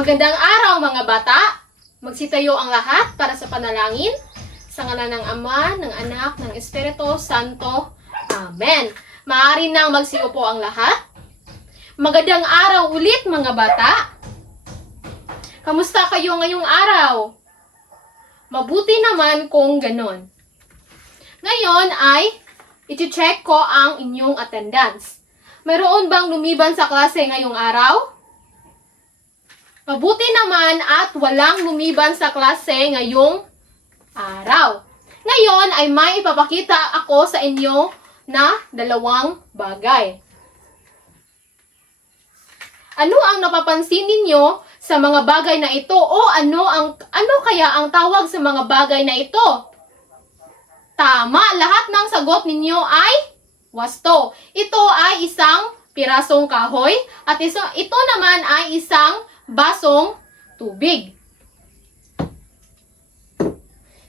Magandang araw mga bata! Magsitayo ang lahat para sa panalangin. Sa ngalan ng Ama, ng Anak, ng Espiritu Santo. Amen. Maaari nang magsiupo ang lahat. Magandang araw ulit mga bata! Kamusta kayo ngayong araw? Mabuti naman kung ganon. Ngayon ay iti-check ko ang inyong attendance. Mayroon bang lumiban sa klase ngayong araw? Mabuti naman at walang lumiban sa klase ngayong araw. Ngayon ay may ipapakita ako sa inyo na dalawang bagay. Ano ang napapansin ninyo sa mga bagay na ito o ano kaya ang tawag sa mga bagay na ito? Tama, lahat ng sagot ninyo ay wasto. Ito ay isang pirasong kahoy at ito naman ay isang basong tubig.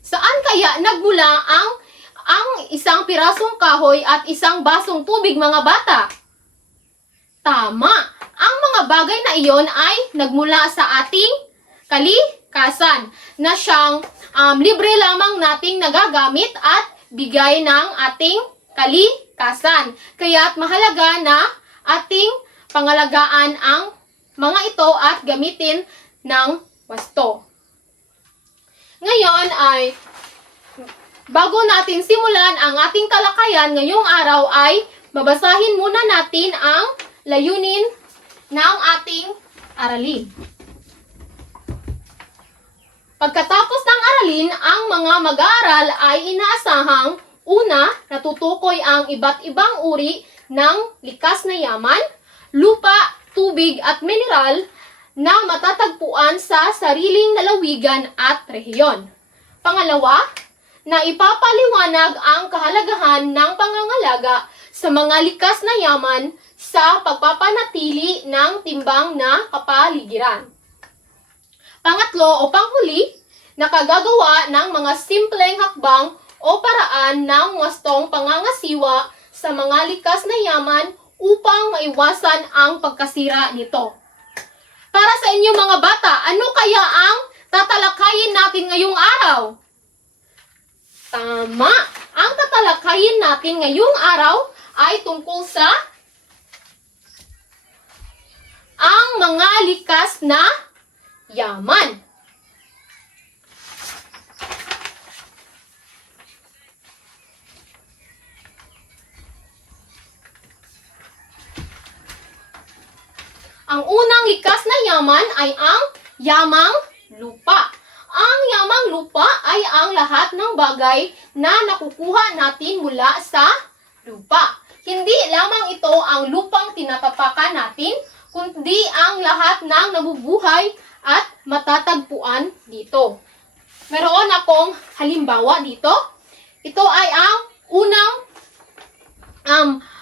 Saan kaya nagmula ang isang pirasong kahoy at isang basong tubig mga bata? Tama, ang mga bagay na iyon ay nagmula sa ating kalikasan na siyang libre lamang nating nagagamit at bigay ng ating kalikasan. Kaya't mahalaga na ating pangalagaan ang mga ito at gamitin ng wasto. Ngayon ay bago natin simulan ang ating talakayan ngayong araw ay babasahin muna natin ang layunin ng ating aralin. Pagkatapos ng aralin, ang mga mag-aaral ay inaasahang una, natutukoy ang iba't ibang uri ng likas na yaman, lupa, tubig at mineral na matatagpuan sa sariling lalawigan at rehiyon. Pangalawa, na ipapaliwanag ang kahalagahan ng pangangalaga sa mga likas na yaman sa pagpapanatili ng timbang na kapaligiran. Pangatlo o panghuli, nakagagawa ng mga simpleng hakbang o paraan ng wastong pangangasiwa sa mga likas na yaman upang maiwasan ang pagkasira nito. Para sa inyo mga bata, ano kaya ang tatalakayin natin ngayong araw? Tama! Ang tatalakayin natin ngayong araw ay tungkol sa ang mga likas na yaman. Ang unang likas na yaman ay ang yamang lupa. Ang yamang lupa ay ang lahat ng bagay na nakukuha natin mula sa lupa. Hindi lamang ito ang lupang tinatapakan natin, kundi ang lahat ng nabubuhay at matatagpuan dito. Meron akong halimbawa dito. Ito ay ang unang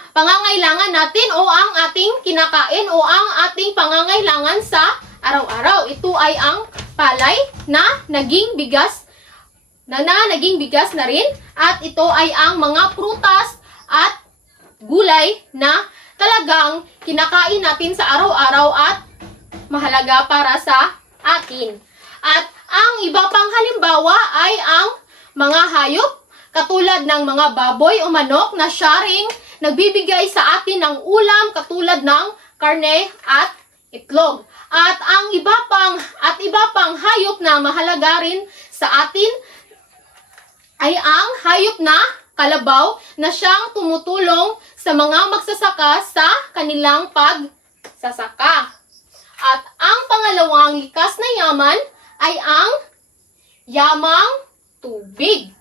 pangangailangan natin o ang ating kinakain o ang ating pangangailangan sa araw-araw. Ito ay ang palay na naging bigas na rin at ito ay ang mga prutas at gulay na talagang kinakain natin sa araw-araw at mahalaga para sa atin. At ang iba pang halimbawa ay ang mga hayop katulad ng mga baboy o manok na sharing nagbibigay sa atin ng ulam katulad ng karne at itlog. At ang iba pang hayop na mahalaga rin sa atin ay ang hayop na kalabaw na siyang tumutulong sa mga magsasaka sa kanilang pagsasaka. At ang pangalawang likas na yaman ay ang yamang tubig.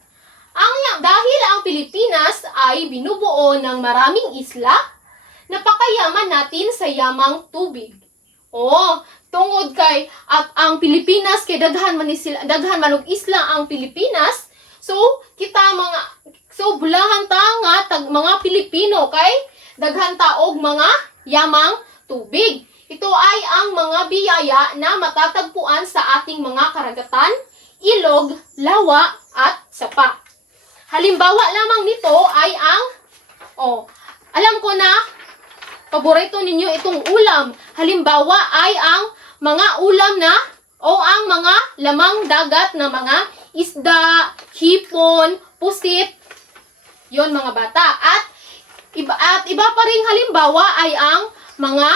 Dahil ang Pilipinas ay binubuo ng maraming isla, napakayaman natin sa yamang tubig. Tungod kay at ang Pilipinas kay daghan man og isla ang Pilipinas, so bulahan ta nga mga Pilipino kay daghan ta og mga yamang tubig. Ito ay ang mga biyaya na matatagpuan sa ating mga karagatan, ilog, lawa at sapa. Halimbawa lamang nito ay ang alam ko na paborito ninyo itong ulam. Halimbawa ay ang mga ulam na o ang mga lamang dagat na mga isda, hipon, pusit. Yon mga bata. At iba pa ring halimbawa ay ang mga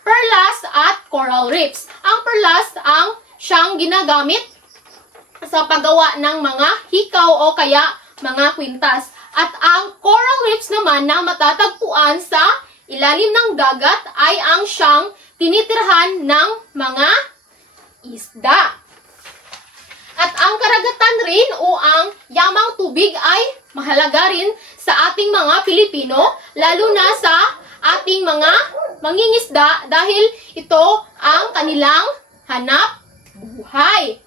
perlas at coral reefs. Ang perlas ang siyang ginagamit sa paggawa ng mga hikaw o kaya mga kwintas. At ang coral reefs naman na matatagpuan sa ilalim ng dagat ay ang siyang tinitirhan ng mga isda. At ang karagatan rin o ang yamang tubig ay mahalaga rin sa ating mga Pilipino, lalo na sa ating mga mangingisda dahil ito ang kanilang hanap buhay.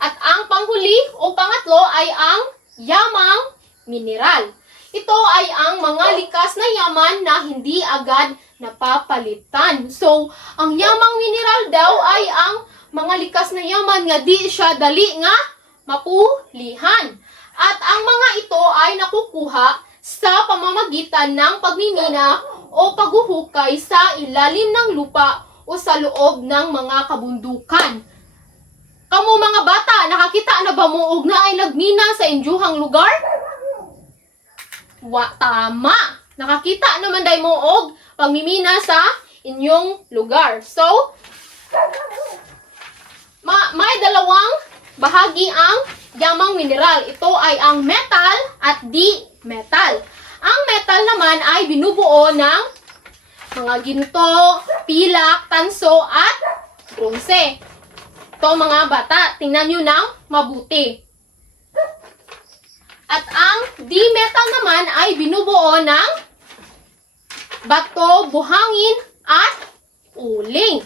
At ang panghuli o pangatlo ay ang yamang mineral. Ito ay ang mga likas na yaman na hindi agad napapalitan. So, ang yamang mineral daw ay ang mga likas na yaman nga di siya dali nga mapulihan. At ang mga ito ay nakukuha sa pamamagitan ng pagmimina o paghuhukay sa ilalim ng lupa o sa loob ng mga kabundukan. Kamu mga bata, nakakita na ba mo og na ay nagmina sa injuhang lugar? Tama! Nakakita naman day mo og pagmimina sa inyong lugar. So, may dalawang bahagi ang yamang mineral. Ito ay ang metal at di-metal. Ang metal naman ay binubuo ng mga ginto, pilak, tanso at bronze. Ito mga bata, tingnan nyo ng mabuti. At ang di-metal naman ay binubuo ng bato, buhangin at uling.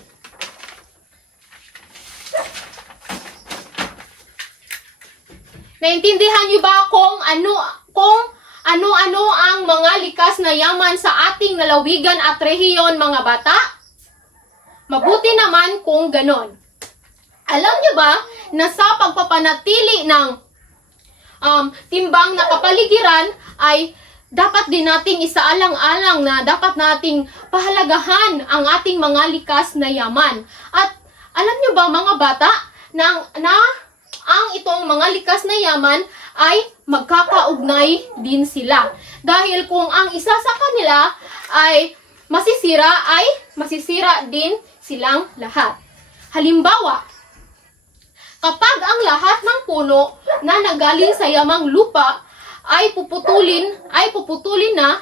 Naintindihan niyo ba kung ano-ano ang mga likas na yaman sa ating lalawigan at rehiyon, mga bata? Mabuti naman kung ganon. Alam niyo ba na sa pagpapanatili ng timbang na kapaligiran ay dapat din nating isaalang-alang na dapat nating pahalagahan ang ating mga likas na yaman. At alam niyo ba mga bata na ang itong mga likas na yaman ay magkakaugnay din sila. Dahil kung ang isa sa kanila ay masisira din silang lahat. Halimbawa, kapag ang lahat ng puno na nagaling sa yamang lupa ay puputulin na,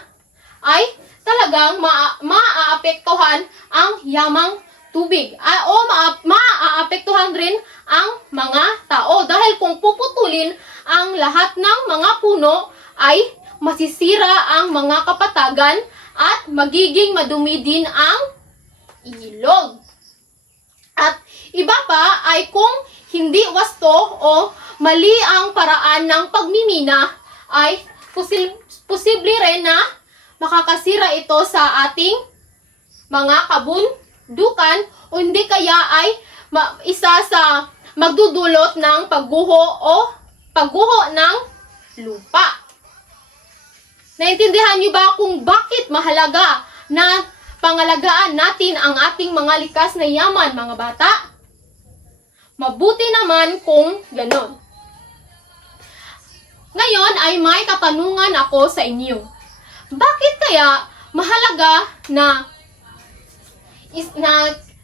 ay talagang maaapektuhan ang yamang tubig. O maaapektuhan rin ang mga tao. Dahil kung puputulin ang lahat ng mga puno, ay masisira ang mga kapatagan at magiging madumi din ang ilog. At iba pa ay kung hindi wasto o mali ang paraan ng pagmimina, ay posible rin na makakasira ito sa ating mga kabundukan o hindi kaya ay isa sa magdudulot ng pagguho ng lupa. Naintindihan niyo ba kung bakit mahalaga na pangalagaan natin ang ating mga likas na yaman, mga bata? Mabuti naman kung ganon. Ngayon ay may katanungan ako sa inyo. Bakit kaya mahalaga na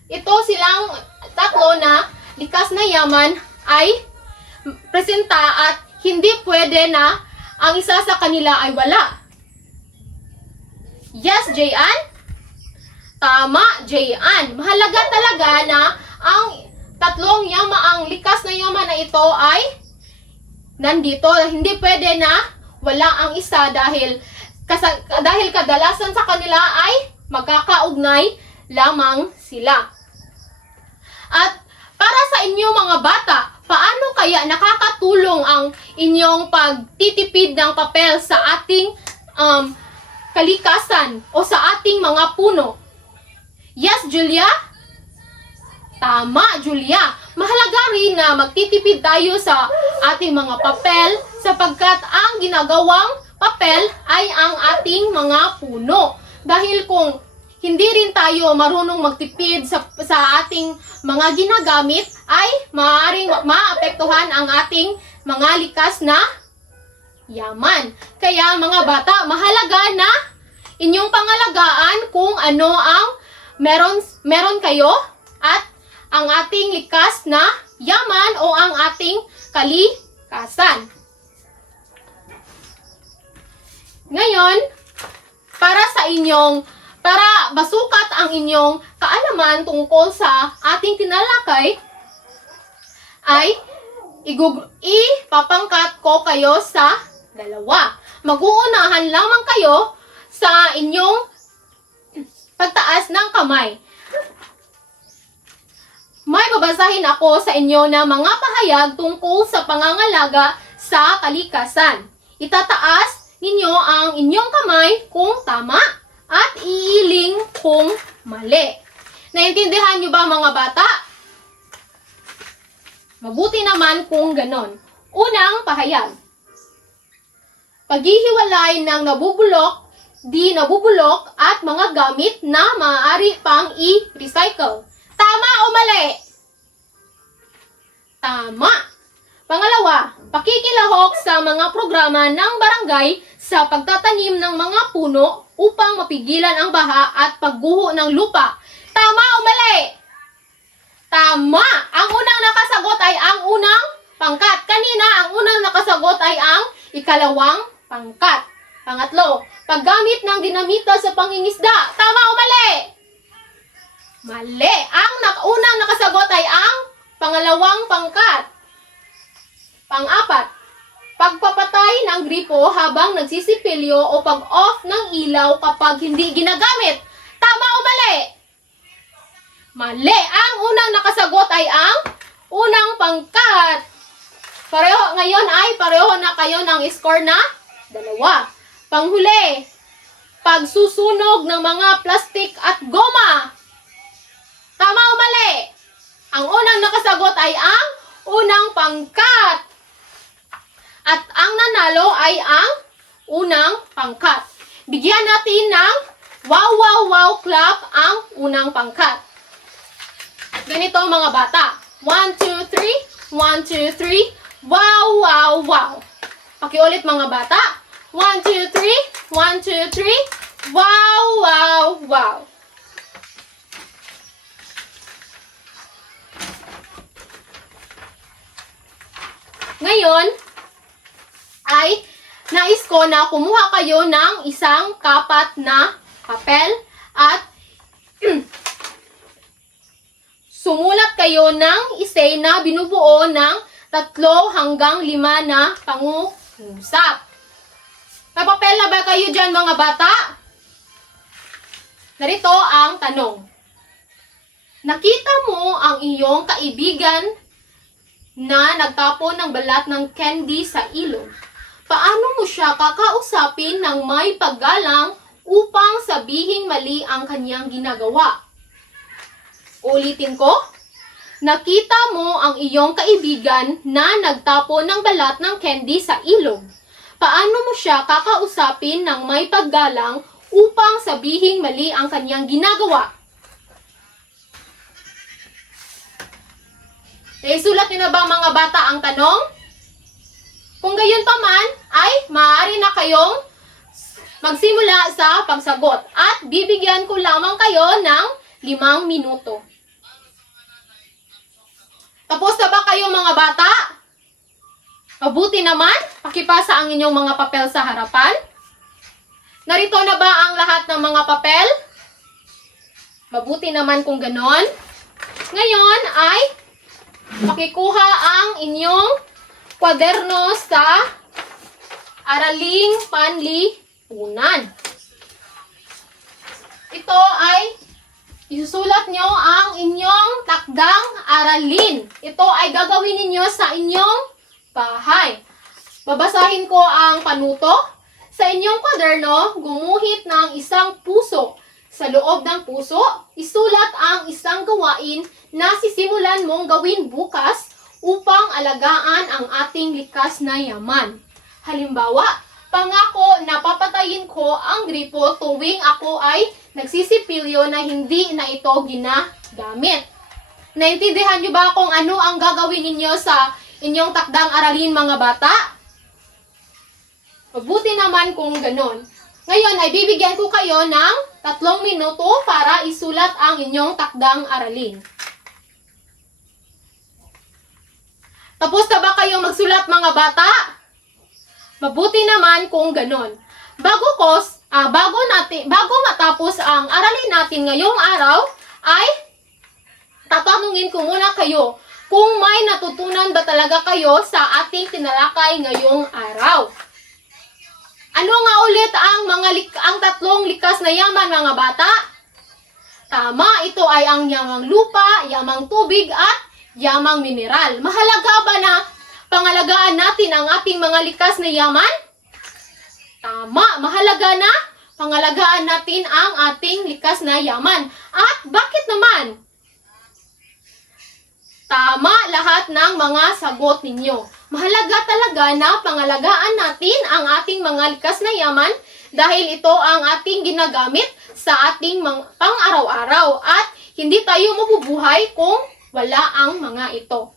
ito silang tatlo na likas na yaman ay presenta at hindi pwede na ang isa sa kanila ay wala? Yes, Jayan? Tama, Jayan. Mahalaga talaga na ang ang likas na yaman na ito ay nandito. Hindi pwede na wala ang isa dahil kadalasan sa kanila ay magkakaugnay lamang sila. At para sa inyo mga bata, paano kaya nakakatulong ang inyong pagtitipid ng papel sa ating kalikasan o sa ating mga puno? Yes, Julia? Tama, Julia. Mahalaga rin na magtitipid tayo sa ating mga papel sapagkat ang ginagawang papel ay ang ating mga puno. Dahil kung hindi rin tayo marunong magtipid sa ating mga ginagamit, ay maaaring maapektuhan ang ating mga likas na yaman. Kaya mga bata, mahalaga na inyong pangalagaan kung ano ang meron kayo at ang ating likas na yaman o ang ating kalikasan. Ngayon, para masukat ang inyong kaalaman tungkol sa ating tinalakay, ay ipapangkat ko kayo sa dalawa. Mag-uunahan lamang kayo sa inyong pagtaas ng kamay. May babasahin ako sa inyo na mga pahayag tungkol sa pangangalaga sa kalikasan. Itataas ninyo ang inyong kamay kung tama at iiling kung mali. Naintindihan niyo ba mga bata? Mabuti naman kung ganon. Unang pahayag. Paghihiwalay ng nabubulok, di nabubulok at mga gamit na maaari pang i-recycle. Tama o mali? Tama. Pangalawa, pakikilahok sa mga programa ng barangay sa pagtatanim ng mga puno upang mapigilan ang baha at pagguho ng lupa. Tama o mali? Tama. Ang unang nakasagot ay ang unang pangkat. Kanina, ang unang nakasagot ay ang ikalawang pangkat. Pangatlo, paggamit ng dinamita sa pangingisda. Tama o mali? Mali. Ang unang nakasagot ay ang pangalawang pangkat. Pang-apat, pagpapatay ng gripo habang nagsisipilyo o pag-off ng ilaw kapag hindi ginagamit. Tama o mali? Mali. Ang unang nakasagot ay ang unang pangkat. Ngayon ay pareho na kayo ng score na 2. Panghuli, pagsusunog ng mga plastik at goma. Tama o mali? Ang unang nakasagot ay ang unang pangkat. At ang nanalo ay ang unang pangkat. Bigyan natin ng wow, wow, wow clap ang unang pangkat. Ganito mga bata. 1, 2, 3. 1, 2, 3. Wow, wow, wow. Pakiulit mga bata. 1, 2, 3. 1, 2, 3. Wow, wow, wow. Ngayon, ay nais ko na kumuha kayo ng isang kapat na papel at sumulat kayo ng essay na binubuo ng 3 hanggang 5 na pangungusap. May papel na ba kayo dyan mga bata? Narito ang tanong. Nakita mo ang iyong kaibigan na nagtapon ng balat ng candy sa ilog. Paano mo siya kakausapin ng may paggalang upang sabihing mali ang kanyang ginagawa? Ulitin ko. Nakita mo ang iyong kaibigan na nagtapon ng balat ng candy sa ilog. Paano mo siya kakausapin ng may paggalang upang sabihing mali ang kanyang ginagawa? Naisulat niyo na ba mga bata ang tanong? Kung gayon pa man, ay maaari na kayong magsimula sa pagsagot. At bibigyan ko lamang kayo ng 5 minuto. Tapos na ba kayo mga bata? Mabuti naman, pakipasa ang inyong mga papel sa harapan. Narito na ba ang lahat ng mga papel? Mabuti naman kung ganon. Ngayon ay pakikuha ang inyong kwaderno sa Araling Panlipunan. Ito ay isusulat nyo ang inyong takdang aralin. Ito ay gagawin ninyo sa inyong bahay. Babasahin ko ang panuto. Sa inyong kwaderno, gumuhit ng isang puso. Sa loob ng puso, isulat ang isang gawain na sisimulan mong gawin bukas upang alagaan ang ating likas na yaman. Halimbawa, pangako na papatayin papantayin ko ang gripo tuwing ako ay nagsisipilyo na hindi na ito ginagamit. Naintindihan niyo ba kung ano ang gagawin ninyo sa inyong takdang aralin, mga bata? Mabuti naman kung ganon. Ngayon ay bibigyan ko kayo ng 3 minuto para isulat ang inyong takdang aralin. Tapos na ba kayong magsulat, mga bata? Mabuti naman kung ganon. Bago matapos ang aralin natin ngayong araw, ay tatanungin ko muna kayo kung may natutunan ba talaga kayo sa ating tinalakay ngayong araw. Ano nga ulit ang 3 likas na yaman, mga bata? Tama, ito ay ang yamang lupa, yamang tubig at yamang mineral. Mahalaga ba na pangalagaan natin ang ating mga likas na yaman? Tama, mahalaga na pangalagaan natin ang ating likas na yaman. At bakit naman? Tama lahat ng mga sagot ninyo. Mahalaga talaga na pangalagaan natin ang ating mga likas na yaman dahil ito ang ating ginagamit sa ating pang-araw-araw at hindi tayo mabubuhay kung wala ang mga ito.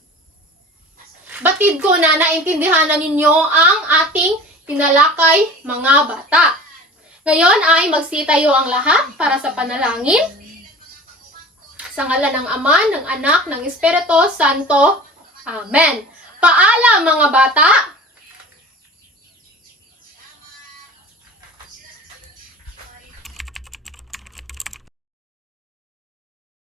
Batid ko na naintindihan na ninyo ang ating tinalakay, mga bata. Ngayon ay magsitayo ang lahat para sa panalangin. Sa ngalan ng Ama, ng Anak, ng Espiritu Santo. Amen. Paalam, mga bata!